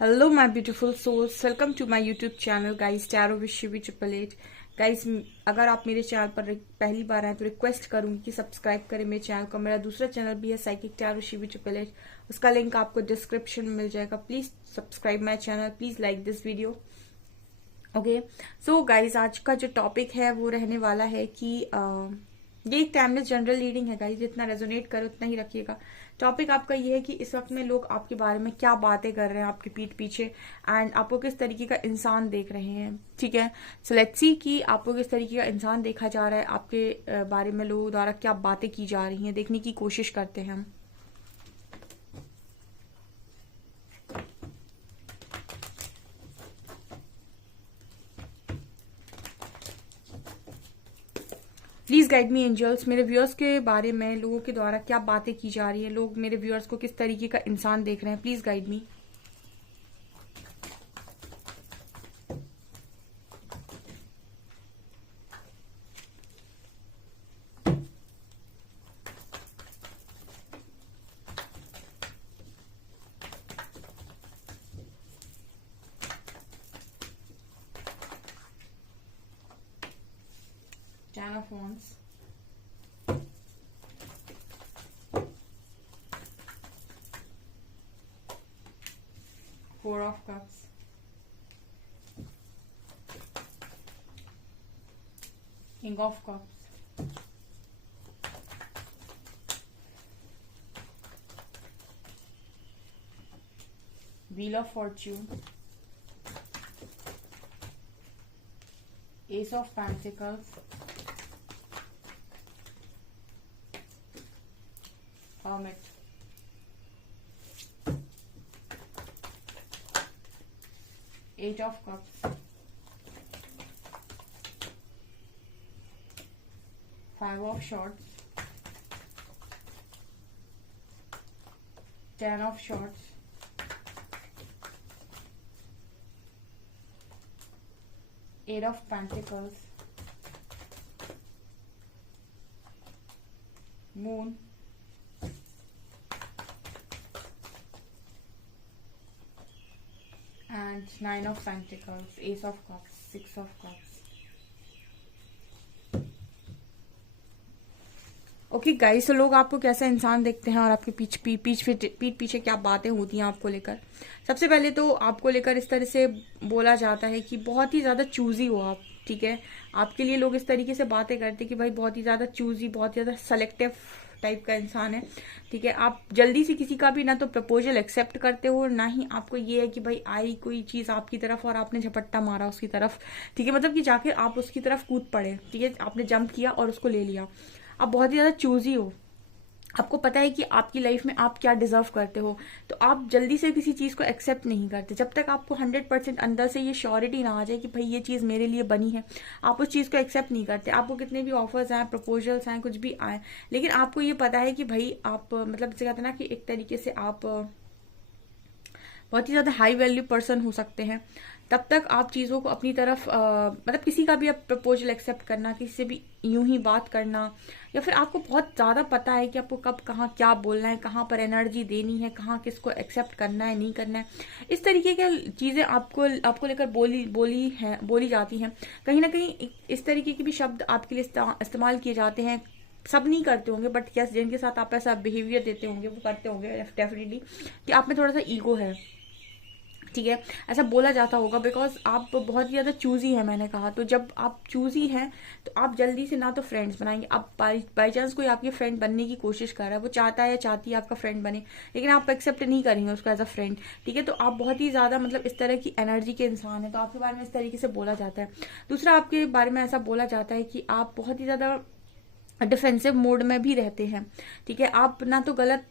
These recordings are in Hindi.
Hello, my beautiful souls. Welcome to my YouTube channel, guys. Tarot with Shivi 888. Guys, अगर आप मेरे चैनल पर पहली बार आए तो रिक्वेस्ट करूंगी कि सब्सक्राइब करें मेरे चैनल को। मेरा दूसरा चैनल भी है साइकिक टैरो शिवी 888, उसका लिंक आपको डिस्क्रिप्शन में मिल जाएगा। Please subscribe my channel, please like this video. Okay, so guys, आज का जो टॉपिक है वो रहने वाला है कि ये एक टाइमलेस जनरल रीडिंग है गाइस, जितना रेजोनेट करे उतना ही रखिएगा। टॉपिक आपका ये है कि इस वक्त में लोग आपके बारे में क्या बातें कर रहे हैं आपके पीठ पीछे, एंड आपको किस तरीके का इंसान देख रहे हैं। ठीक है, सो लेट्स सी कि आपको किस तरीके का इंसान देखा जा रहा है, आपके बारे में लोगों द्वारा क्या बातें की जा रही हैं, देखने की कोशिश करते हैं हम। प्लीज गाइड मी एंजल्स, मेरे व्यूअर्स के बारे में लोगों के द्वारा क्या बातें की जा रही है, लोग मेरे व्यूअर्स को किस तरीके का इंसान देख रहे हैं। Please guide me. Ten of Wands, Four of Cups, King of Cups, Wheel of Fortune, Ace of Pentacles, Hermit, Eight of Cups, Five of Swords, Ten of Swords, Eight of Pentacles, Moon, and Nine of Pentacles, Ace of Cups, Six of Cups. Okay guys, तो लोग आपको कैसा इंसान देखते हैं और आपके पीठ पीछे क्या बातें होती हैं आपको लेकर। सबसे पहले तो आपको लेकर इस तरह से बोला जाता है कि बहुत ही ज्यादा चूजी हो आप। ठीक है, आपके लिए लोग इस तरीके से बातें करते हैं कि भाई बहुत ही ज्यादा चूजी, बहुत ही ज्यादा सेलेक्टिव टाइप का इंसान है। ठीक है, आप जल्दी से किसी का भी ना तो प्रपोजल एक्सेप्ट करते हो, ना ही आपको ये है कि भाई आई कोई चीज आपकी तरफ और आपने झपट्टा मारा उसकी तरफ। ठीक है, मतलब कि जाके आप उसकी तरफ कूद पड़े। ठीक है, आपने जंप किया और उसको ले लिया। आप बहुत ही ज्यादा चूजी हो, आपको पता है कि आपकी लाइफ में आप क्या डिजर्व करते हो, तो आप जल्दी से किसी चीज को एक्सेप्ट नहीं करते। जब तक आपको 100% अंदर से ये श्योरिटी ना आ जाए कि भाई ये चीज मेरे लिए बनी है, आप उस चीज को एक्सेप्ट नहीं करते। आपको कितने भी ऑफर्स आए, प्रपोजल्स आए, कुछ भी आए, लेकिन आपको ये पता है कि भाई आप मतलब जैसे कहते हैं ना कि एक तरीके से आप बहुत ही ज्यादा हाई वैल्यू पर्सन हो सकते हैं। तब तक आप चीजों को अपनी तरफ मतलब किसी का भी आप प्रपोजल एक्सेप्ट करना, किसी से भी यूं ही बात करना, या फिर आपको बहुत ज्यादा पता है कि आपको कब कहाँ क्या बोलना है, कहाँ पर एनर्जी देनी है, कहाँ किसको एक्सेप्ट करना है, नहीं करना है। इस तरीके की चीजें आपको लेकर बोली जाती हैं। कहीं ना कहीं इस तरीके के भी शब्द आपके लिए इस्तेमाल किए जाते हैं। सब नहीं करते होंगे, बट यस, जिनके साथ आप ऐसा बिहेवियर देते होंगे वो करते होंगे डेफिनेटली कि आप में थोड़ा सा ईगो है। ठीक है, ऐसा बोला जाता होगा बिकॉज आप बहुत ही ज्यादा चूजी है। मैंने कहा, तो जब आप चूजी हैं तो आप जल्दी से ना तो फ्रेंड्स बनाएंगे। आप बाई चांस कोई आपके फ्रेंड बनने की कोशिश कर रहा है, वो चाहता है या चाहती है आपका फ्रेंड बने, लेकिन आप एक्सेप्ट नहीं करेंगे उसको एज अ फ्रेंड। ठीक है, तो आप बहुत ही ज्यादा मतलब इस तरह की एनर्जी के इंसान है, तो आपके बारे में इस तरीके से बोला जाता है। दूसरा, आपके बारे में ऐसा बोला जाता है कि आप बहुत ही ज्यादा डिफेंसिव मोड में भी रहते हैं। ठीक है, आप ना तो गलत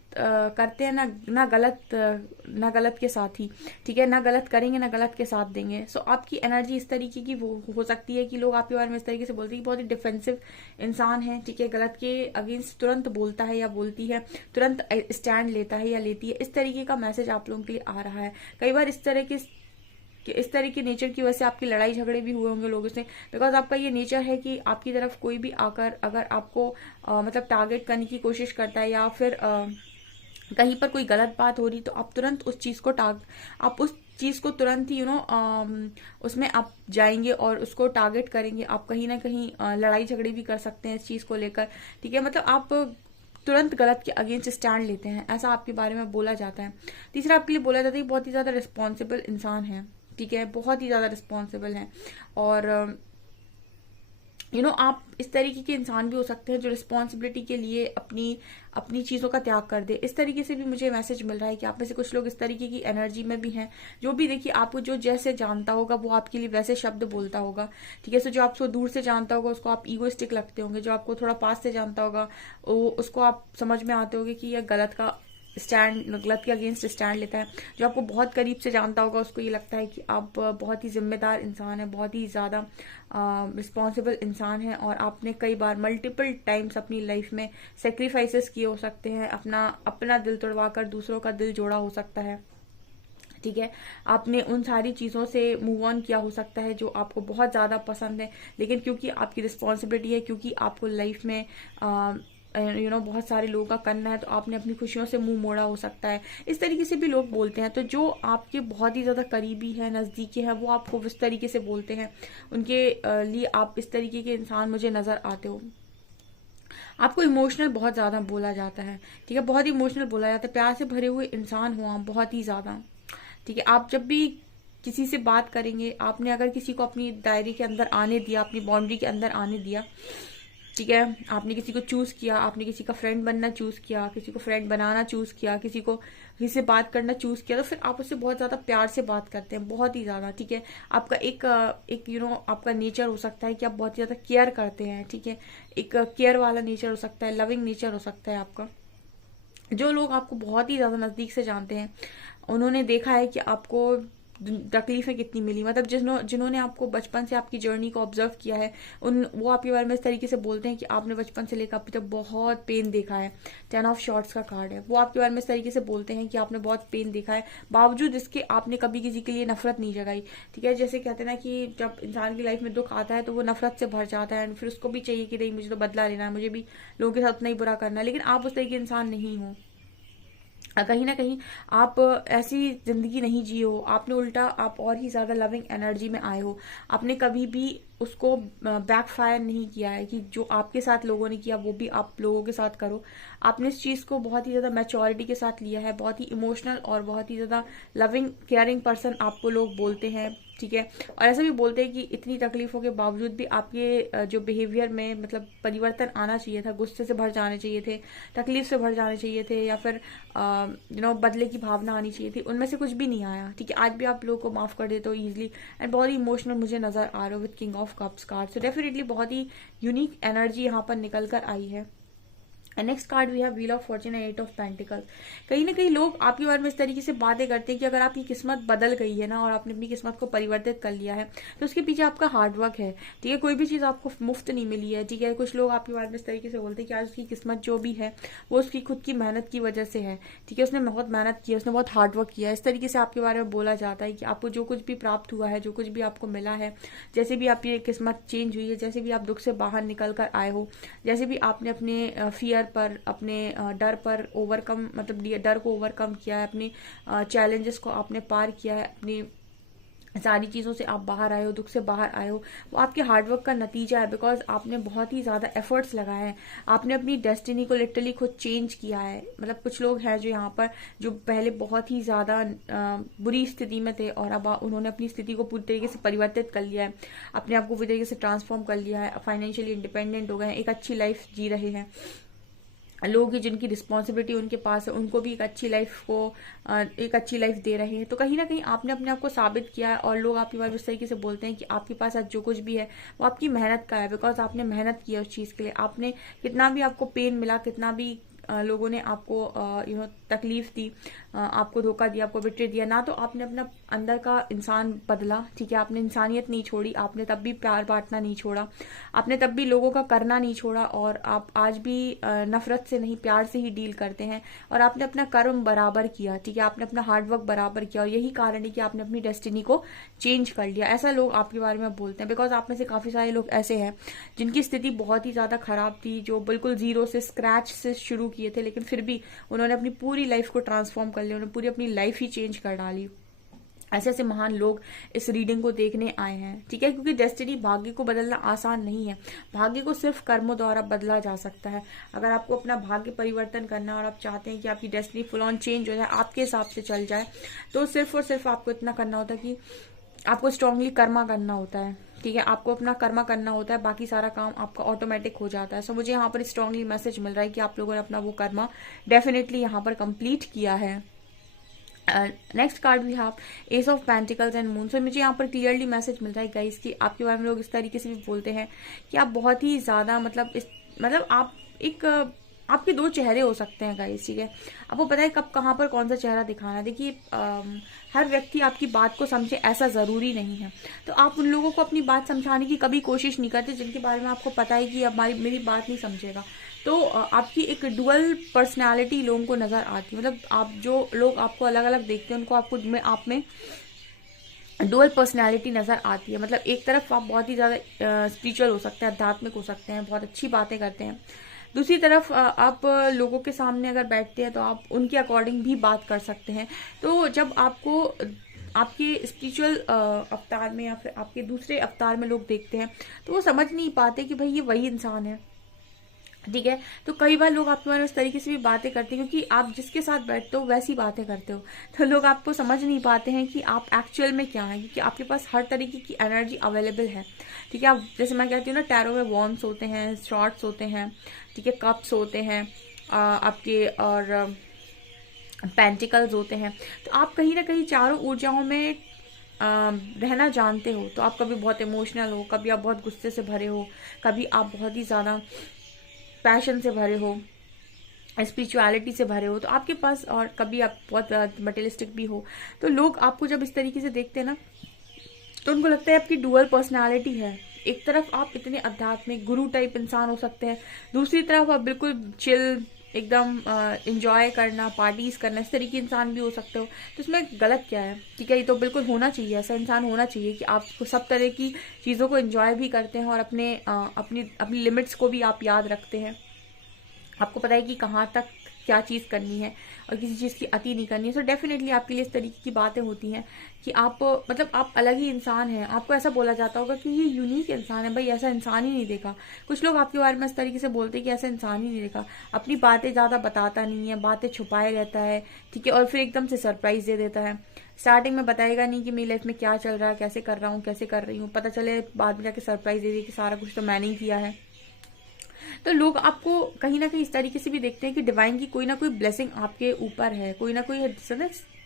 करते हैं, ना गलत के साथ ही। ठीक है, ना गलत करेंगे ना गलत के साथ देंगे। सो आपकी एनर्जी इस तरीके की वो हो सकती है कि लोग आपके बारे में इस तरीके से बोलते हैं कि बहुत ही डिफेंसिव इंसान है। ठीक है, गलत के अगेंस्ट तुरंत बोलता है या बोलती है, तुरंत स्टैंड लेता है या लेती है। इस तरीके का मैसेज आप लोगों के लिए आ रहा है। कई बार इस तरह के नेचर की वजह से आपकी लड़ाई झगड़े भी हुए होंगे लोगों से, बिकॉज आपका ये नेचर है कि आपकी तरफ कोई भी आकर अगर आपको मतलब टारगेट करने की कोशिश करता है या फिर कहीं पर कोई गलत बात हो रही तो आप तुरंत उस चीज को आप उस चीज को तुरंत ही उसमें आप जाएंगे और उसको टारगेट करेंगे। आप कहीं ना कहीं लड़ाई झगड़े भी कर सकते हैं इस चीज को लेकर, ठीक है। मतलब आप तुरंत गलत के अगेंस्ट स्टैंड लेते हैं, ऐसा आपके बारे में बोला जाता है। तीसरा आपके लिए बोला जाता है कि बहुत ही ज्यादा रिस्पॉन्सिबल इंसान है, ठीक है, बहुत ही ज्यादा रिस्पॉन्सिबल है। और आप इस तरीके के इंसान भी हो सकते हैं जो रिस्पॉन्सिबिलिटी के लिए अपनी अपनी चीज़ों का त्याग कर दे। इस तरीके से भी मुझे मैसेज मिल रहा है कि आप में से कुछ लोग इस तरीके की एनर्जी में भी हैं। जो भी देखिए, आपको जो जैसे जानता होगा वो आपके लिए वैसे शब्द बोलता होगा, ठीक है। सो जो आपको दूर से जानता होगा उसको आप ईगोइस्टिक लगते होंगे, जो आपको थोड़ा पास से जानता होगा उसको आप समझ में आते होंगे कि यह गलत के अगेंस्ट स्टैंड लेता है। जो आपको बहुत करीब से जानता होगा उसको ये लगता है कि आप बहुत ही जिम्मेदार इंसान है, बहुत ही ज्यादा रिस्पॉन्सिबल इंसान है, और आपने कई बार मल्टीपल टाइम्स अपनी लाइफ में सेक्रीफाइसेस किए हो सकते हैं। अपना दिल तोड़वा कर दूसरों का दिल जोड़ा हो सकता है, ठीक है। आपने उन सारी चीज़ों से मूव ऑन किया हो सकता है जो आपको बहुत ज़्यादा पसंद है, लेकिन क्योंकि आपकी रिस्पॉन्सिबिलिटी है, क्योंकि आपको लाइफ में बहुत सारे लोगों का करना है, तो आपने अपनी खुशियों से मुंह मोड़ा हो सकता है। इस तरीके से भी लोग बोलते हैं। तो जो आपके बहुत ही ज़्यादा करीबी है, नज़दीकी है, वो आपको इस तरीके से बोलते हैं। उनके लिए आप इस तरीके के इंसान मुझे नज़र आते हो। आपको इमोशनल बहुत ज़्यादा बोला जाता है, ठीक है, बहुत इमोशनल बोला जाता है। प्यार से भरे हुए इंसान हो आप, बहुत ही ज़्यादा, ठीक है। आप जब भी किसी से बात करेंगे, आपने अगर किसी को अपनी दायरे के अंदर आने दिया, अपनी बाउंड्री के अंदर आने दिया, ठीक है, आपने किसी को चूज किया, आपने किसी का फ्रेंड बनना चूज किया, किसी को फ्रेंड बनाना चूज किया, किसी से बात करना चूज किया, तो फिर आप उससे बहुत ज्यादा प्यार से बात करते हैं, बहुत ही ज्यादा, ठीक है। आपका एक आपका नेचर हो सकता है कि आप बहुत ज्यादा केयर करते हैं, ठीक है। एक केयर वाला नेचर हो सकता है, लविंग नेचर हो सकता है आपका। जो लोग आपको बहुत ही ज्यादा नजदीक से जानते हैं, उन्होंने देखा है कि आपको तकलीफें कितनी मिली। मतलब जिन्होंने आपको बचपन से आपकी जर्नी को ऑब्जर्व किया है, वो आपके बारे में इस तरीके से बोलते हैं कि आपने बचपन से लेकर अभी तक बहुत पेन देखा है। 10 ऑफ शॉर्ट्स का कार्ड है, वो आपके बारे में इस तरीके से बोलते हैं कि आपने बहुत पेन देखा है, बावजूद इसके आपने कभी किसी के लिए नफरत नहीं जगाई, ठीक है। जैसे कहते हैं ना कि जब इंसान की लाइफ में दुख आता है तो वो नफरत से भर जाता है, फिर उसको भी चाहिए कि नहीं, मुझे तो बदला लेना है, मुझे भी लोगों के साथ उतना ही बुरा करना है। लेकिन आप उस तरीके इंसान नहीं हो। कहीं ना कहीं आप ऐसी जिंदगी नहीं जी हो, आपने उल्टा आप और ही ज्यादा लविंग एनर्जी में आए हो। आपने कभी भी उसको बैकफायर नहीं किया है कि जो आपके साथ लोगों ने किया वो भी आप लोगों के साथ करो। आपने इस चीज को बहुत ही ज्यादा मैच्योरिटी के साथ लिया है, बहुत ही इमोशनल और बहुत ही ज्यादा लविंग केयरिंग पर्सन आपको लोग बोलते हैं, ठीक है। और ऐसा भी बोलते हैं कि इतनी तकलीफों के बावजूद भी आपके जो बिहेवियर में मतलब परिवर्तन आना चाहिए था, गुस्से से भर जाने चाहिए थे, तकलीफ से भर जाने चाहिए थे, या फिर बदले की भावना आनी चाहिए थी, उनमें से कुछ भी नहीं आया, ठीक है। आज भी आप लोगों को माफ कर देते हो इजिली, एंड बहुत ही इमोशनल मुझे नजर आ रहे हो with king of cups card. So definitely बहुत ही यूनिक एनर्जी यहाँ पर निकल कर आई है। Next card we have wheel of fortune and 8 of pentacles. कहीं ना कहीं लोग आपके बारे में इस तरीके से बातें करते हैं कि अगर आपकी किस्मत बदल गई है ना, और आपने अपनी किस्मत को परिवर्तित कर लिया है, तो उसके पीछे आपका हार्डवर्क है, ठीक है। कोई भी चीज आपको मुफ्त नहीं मिली है, ठीक है। कुछ लोग आपके बारे में इस तरीके से बोलते हैं कि आज उसकी किस्मत जो भी है वो उसकी खुद की मेहनत की वजह से है, ठीक है। उसने बहुत मेहनत की है, उसने बहुत हार्डवर्क किया है। इस तरीके से आपके बारे में बोला जाता है कि आपको जो कुछ भी प्राप्त हुआ है, जो कुछ भी आपको मिला है, जैसे भी आपकी किस्मत चेंज हुई है, जैसे भी आप दुख से बाहर निकल कर आए हो, जैसे भी आपने अपने फियर पर, अपने डर पर ओवरकम, मतलब डर को ओवरकम किया है, अपने चैलेंजेस को आपने पार किया है, अपनी सारी चीजों से आप बाहर आए हो, दुख से बाहर आए हो, वो आपके हार्डवर्क का नतीजा है। बिकॉज आपने बहुत ही ज्यादा एफर्ट्स लगाए हैं, आपने अपनी डेस्टिनी को लिटरली खुद चेंज किया है। मतलब कुछ लोग हैं जो यहाँ पर जो पहले बहुत ही ज्यादा बुरी स्थिति में थे, और अब उन्होंने अपनी स्थिति को पूरी तरीके से परिवर्तित कर लिया है, अपने आप को पूरी तरीके से ट्रांसफॉर्म कर लिया है, फाइनेंशियली इंडिपेंडेंट हो गए हैं, एक अच्छी लाइफ जी रहे हैं। लोग जिनकी रिस्पॉन्सिबिलिटी उनके पास है, उनको भी एक अच्छी लाइफ दे रहे हैं। तो कहीं ना कहीं आपने अपने आप को साबित किया है, और लोग आपके बारे में इस तरीके से बोलते हैं कि आपके पास आज जो कुछ भी है वो आपकी मेहनत का है, बिकॉज आपने मेहनत की है उस चीज के लिए। आपने कितना भी आपको पेन मिला, कितना भी लोगों ने आपको तकलीफ दी, आपको धोखा दिया, आपको बिट्रे दिया ना, तो आपने अपना अंदर का इंसान बदला, ठीक है। आपने इंसानियत नहीं छोड़ी, आपने तब भी प्यार बांटना नहीं छोड़ा, आपने तब भी लोगों का करना नहीं छोड़ा, और आप आज भी नफरत से नहीं, प्यार से ही डील करते हैं। और आपने अपना कर्म बराबर किया, ठीक है, आपने अपना हार्डवर्क बराबर किया, और यही कारण है कि आपने अपनी डेस्टिनी को चेंज कर लिया। ऐसा लोग आपके बारे में बोलते हैं, बिकॉज आप में से काफी सारे लोग ऐसे हैं जिनकी स्थिति बहुत ही ज्यादा खराब थी, जो बिल्कुल जीरो से, स्क्रैच से शुरू किए थे, लेकिन फिर भी उन्होंने अपनी पूरी लाइफ को ट्रांसफॉर्म कर लिया, उन्होंने पूरी अपनी लाइफ ही चेंज कर डाली। ऐसे ऐसे महान लोग इस रीडिंग को देखने आए हैं, ठीक है, क्योंकि डेस्टिनी, भाग्य को बदलना आसान नहीं है। भाग्य को सिर्फ कर्मों द्वारा बदला जा सकता है। अगर आपको अपना भाग्य परिवर्तन करना है और आप चाहते हैं कि आपकी डेस्टिनी फुल ऑन चेंज हो जाए, आपके हिसाब से चल जाए, तो सिर्फ और सिर्फ आपको इतना करना होता है कि आपको स्ट्रांगली कर्मा करना होता है, ठीक है, आपको अपना कर्मा करना होता है, बाकी सारा काम आपका ऑटोमेटिक हो जाता है। सो मुझे यहाँ पर स्ट्रांगली मैसेज मिल रहा है कि आप लोगों ने अपना वो कर्मा डेफिनेटली यहाँ पर कंप्लीट किया है। Next card we have ace of pentacles and moon. So मुझे यहाँ पर क्लियरली मैसेज मिल रहा है गाइस कि आपके बारे में लोग इस तरीके से भी बोलते हैं कि आप बहुत ही ज्यादा मतलब आप एक आपके दो चेहरे हो सकते हैं गाइस, ठीक है। आपको पता है कब कहाँ पर कौन सा चेहरा दिखाना है। देखिए हर व्यक्ति आपकी बात को समझे ऐसा जरूरी नहीं है, तो आप उन लोगों को अपनी बात समझाने की कभी कोशिश नहीं करते जिनके बारे में आपको पता है कि अब मेरी बात नहीं समझेगा। तो आपकी एक डुअल पर्सनालिटी लोगों को नजर आती है, मतलब आप जो लोग आपको अलग अलग देखते हैं उनको आप में डुअल पर्सनालिटी नजर आती है। मतलब एक तरफ आप बहुत ही ज्यादा स्पिरिचुअल हो सकते हैं, आध्यात्मिक हो सकते हैं, बहुत अच्छी बातें करते हैं, दूसरी तरफ आप लोगों के सामने अगर बैठते हैं तो आप उनके अकॉर्डिंग भी बात कर सकते हैं। तो जब आपको आपके स्पिरिचुअल अवतार में या फिर आपके दूसरे अवतार में लोग देखते हैं तो वो समझ नहीं पाते कि भाई ये वही इंसान है, ठीक है। तो कई बार लोग आपके बारे में उस तरीके से भी बातें करते हैं क्योंकि आप जिसके साथ बैठते हो वैसी बातें करते हो, तो लोग आपको समझ नहीं पाते हैं कि आप एक्चुअल में क्या है, क्योंकि आपके पास हर तरीके की एनर्जी अवेलेबल है, ठीक है। आप जैसे मैं कहती हूँ ना, टैरो में वॉन्ड्स होते हैं, शॉर्ट्स होते हैं, ठीक है, कप्स होते हैं आपके, और पेंटिकल्स होते हैं। तो आप कहीं ना कहीं चारों ऊर्जाओं में रहना जानते हो। तो आप कभी बहुत इमोशनल हो, कभी आप बहुत गुस्से से भरे हो, कभी आप बहुत ही ज्यादा पैशन से भरे हो, स्पिरिचुअलिटी से भरे हो, तो आपके पास, और कभी आप बहुत मटेरियलिस्टिक भी हो। तो लोग आपको जब इस तरीके से देखते हैं ना तो उनको लगता है आपकी डुअल पर्सनालिटी है। एक तरफ आप इतने आध्यात्मिक गुरु टाइप इंसान हो सकते हैं, दूसरी तरफ आप बिल्कुल चिल एकदम एंजॉय करना, पार्टीज करना, इस तरीके इंसान भी हो सकते हो। तो इसमें गलत क्या है, ठीक है। ये तो बिल्कुल होना चाहिए, ऐसा इंसान होना चाहिए कि आप सब तरह की चीजों को एंजॉय भी करते हैं और अपनी लिमिट्स को भी आप याद रखते हैं। आपको पता है कि कहाँ तक क्या चीज करनी है और किसी चीज की अति नहीं करनी है। सो डेफिनेटली आपके लिए इस तरीके की बातें होती हैं कि आप मतलब आप अलग ही इंसान हैं। आपको ऐसा बोला जाता होगा कि ये यूनिक इंसान है, भाई ऐसा इंसान ही नहीं देखा। कुछ लोग आपके बारे में इस तरीके से बोलते हैं कि ऐसा इंसान ही नहीं देखा, अपनी बातें ज्यादा बताता नहीं है, बातें छुपाए रहता है, ठीक है, और फिर एकदम से सरप्राइज दे देता है। स्टार्टिंग में बताएगा नहीं कि मेरी लाइफ में क्या चल रहा है, कैसे कर रहा हूँ, कैसे कर रही हूँ, पता चले बाद में जाके सरप्राइज दे दिए कि सारा कुछ तो मैंने ही किया है। तो लोग आपको कहीं ना कहीं इस तरीके से भी देखते हैं कि डिवाइन की कोई ना कोई ब्लेसिंग आपके ऊपर है, कोई ना कोई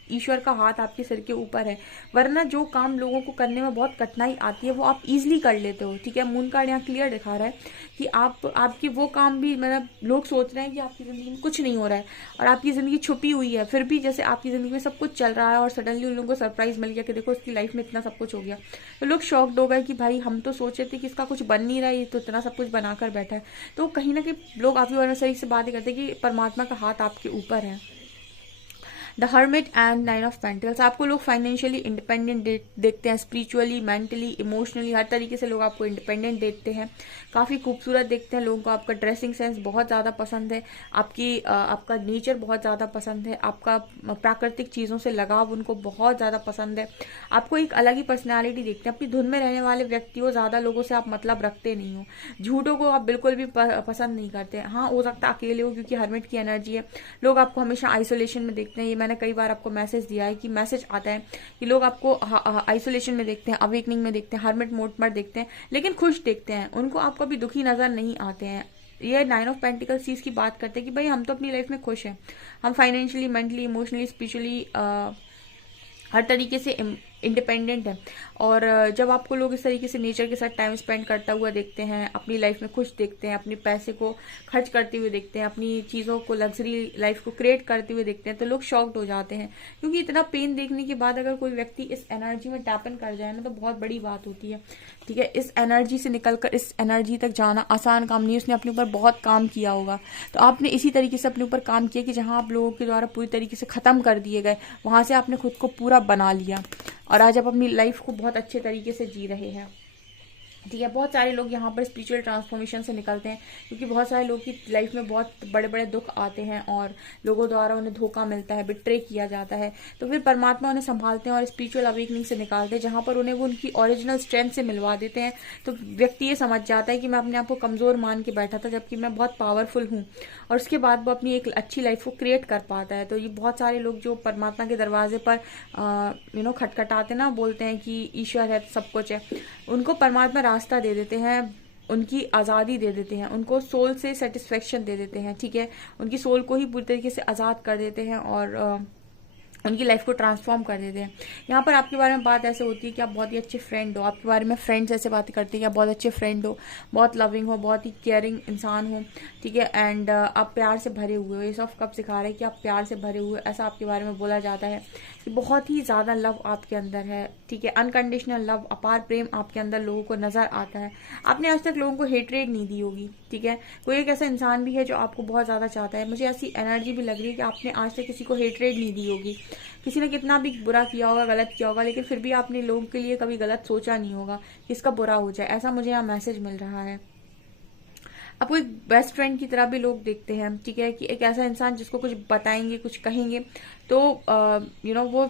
ईश्वर का हाथ आपके सिर के ऊपर है, वरना जो काम लोगों को करने में बहुत कठिनाई आती है वो आप इजीली कर लेते हो, ठीक है। मून कार्ड यहाँ क्लियर दिखा रहा है कि आपकी वो काम भी, मतलब लोग सोच रहे हैं कि आपकी जिंदगी में कुछ नहीं हो रहा है और आपकी जिंदगी छुपी हुई है, फिर भी जैसे आपकी जिंदगी में सब कुछ चल रहा है और सडनली उन लोगों को सरप्राइज मिल गया कि देखो उसकी लाइफ में इतना सब कुछ हो गया। तो लोग शॉक्ड हो गए कि भाई हम तो सोच रहे थे कि इसका कुछ बन नहीं रहा है, ये तो इतना सब कुछ बनाकर बैठा है। तो कहीं ना कहीं लोग आपके बारे में सही से बातें करते हैं कि परमात्मा का हाथ आपके ऊपर है। The hermit and nine of pentacles, आपको लोग फाइनेंशियली इंडिपेंडेंट देखते हैं, स्पिरिचुअली, मेंटली, इमोशनली, हर तरीके से लोग आपको इंडिपेंडेंट देखते हैं, काफी खूबसूरत देखते हैं। लोगों को आपका ड्रेसिंग सेंस बहुत ज्यादा पसंद है, आपका नेचर बहुत ज्यादा पसंद है, आपका प्राकृतिक चीजों से लगाव उनको बहुत ज्यादा पसंद है। आपको एक अलग ही पर्सनैलिटी देखते हैं, अपनी धुन में रहने वाले व्यक्ति हो, ज्यादा लोगों से आप मतलब रखते नहीं हो, झूठों को आप बिल्कुल भी पसंद नहीं करते। हाँ, हो सकता है अकेले हो क्योंकि हर्मिट की एनर्जी है, लोग आपको हमेशा आइसोलेशन में देखते हैं। ये मैंने कई बार आपको मैसेज दिया है कि मैसेज आता है कि लोग आपको आइसोलेशन में देखते हैं, अवेकनिंग में देखते हैं, हर्मिट मोड पर देखते हैं, लेकिन खुश देखते हैं, उनको आप कभी दुखी नजर नहीं आते हैं। ये नाइन ऑफ पेंटिकल्स चीज की बात करते हैं कि भाई हम तो अपनी लाइफ में खुश हैं, हम फाइनेंशियली, मेंटली, इमोशनली, स्पिरिचुअली हर तरीके से इंडिपेंडेंट है। और जब आपको लोग इस तरीके से नेचर के साथ टाइम स्पेंड करता हुआ देखते हैं, अपनी लाइफ में खुश देखते हैं, अपने पैसे को खर्च करते हुए देखते हैं, अपनी चीजों को, लग्जरी लाइफ को क्रिएट करते हुए देखते हैं, तो लोग शॉक्ड हो जाते हैं। क्योंकि इतना पेन देखने के बाद अगर कोई व्यक्ति इस एनर्जी में टैप इन कर जाए ना तो बहुत बड़ी बात होती है, ठीक है। इस एनर्जी से निकलकर इस एनर्जी तक जाना आसान काम नहीं, उसने अपने ऊपर बहुत काम किया होगा। तो आपने इसी तरीके से अपने ऊपर काम किया कि जहां आप लोगों के द्वारा पूरी तरीके से खत्म कर दिए गए, वहां से आपने खुद को पूरा बना लिया और आज आप अपनी लाइफ को बहुत अच्छे तरीके से जी रहे हैं। ठीक है। बहुत सारे लोग यहाँ पर स्पिरिचुअल ट्रांसफॉर्मेशन से निकलते हैं, क्योंकि बहुत सारे लोग की लाइफ में बहुत बड़े बड़े दुख आते हैं और लोगों द्वारा उन्हें धोखा मिलता है, बिट्रे किया जाता है, तो फिर परमात्मा उन्हें संभालते हैं और स्पिरिचुअल अवेकनिंग से निकालते हैं, जहाँ पर उन्हें वो उनकी ओरिजिनल स्ट्रेंथ से मिलवा देते हैं। तो व्यक्ति ये समझ जाता है कि मैं अपने आप को कमज़ोर मान के बैठा था, जबकि मैं बहुत पावरफुल हूँ, और उसके बाद वो अपनी एक अच्छी लाइफ को क्रिएट कर पाता है। तो ये बहुत सारे लोग जो परमात्मा के दरवाजे पर खटखटाते ना, बोलते हैं कि ईश्वर है, सब कुछ है, उनको परमात्मा रास्ता दे देते हैं, उनकी आज़ादी दे देते हैं, उनको सोल से सेटिस्फेक्शन दे देते हैं। ठीक है, उनकी सोल को ही पूरी तरीके से आज़ाद कर देते हैं और उनकी लाइफ को ट्रांसफॉर्म कर देते हैं। यहाँ पर आपके बारे में बात ऐसे होती है कि आप बहुत ही अच्छे फ्रेंड हो, आपके बारे में फ्रेंड्स ऐसे बातें करते हैं कि आप बहुत अच्छे फ्रेंड हो, बहुत लविंग हो, बहुत ही केयरिंग इंसान हो। ठीक है, एंड आप प्यार से भरे हुए हो। ये सब कब सिखा रहे हैं कि आप प्यार से भरे हुए, ऐसा आपके बारे में बोला जाता है कि बहुत ही ज़्यादा लव आपके अंदर है। ठीक है, अनकंडीशनल लव, अपार प्रेम आपके अंदर लोगों को नजर आता है। आपने आज तक लोगों को हेटरेट नहीं दी होगी। ठीक है, कोई एक ऐसा इंसान भी है जो आपको बहुत ज़्यादा चाहता है। मुझे ऐसी एनर्जी भी लग रही है कि आपने आज तक किसी को हेटरेट नहीं दी होगी। किसी ने कितना भी बुरा किया होगा, गलत किया होगा, लेकिन फिर भी आपने लोगों के लिए कभी गलत सोचा नहीं होगा कि इसका बुरा हो जाए। ऐसा मुझे यहाँ मैसेज मिल रहा है। आपको एक बेस्ट फ्रेंड की तरह भी लोग देखते हैं। ठीक है, कि एक ऐसा इंसान जिसको कुछ बताएंगे, कुछ कहेंगे तो वो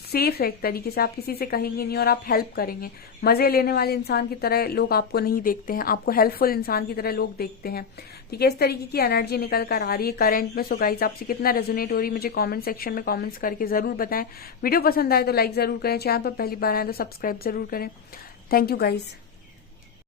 सेफ है एक तरीके से, आप किसी से कहेंगे नहीं और आप हेल्प करेंगे। मजे लेने वाले इंसान की तरह लोग आपको नहीं देखते हैं, आपको हेल्पफुल इंसान की तरह लोग देखते हैं। ठीक है, इस तरीके की एनर्जी निकल कर आ रही है करंट में। सो गाइस, आपसे कितना रेजोनेट हो रही है मुझे कमेंट सेक्शन में कमेंट्स करके जरूर बताएं। वीडियो पसंद आए तो लाइक जरूर करें, चैनल पर पहली बार आए तो सब्सक्राइब जरूर करें। Thank you guys.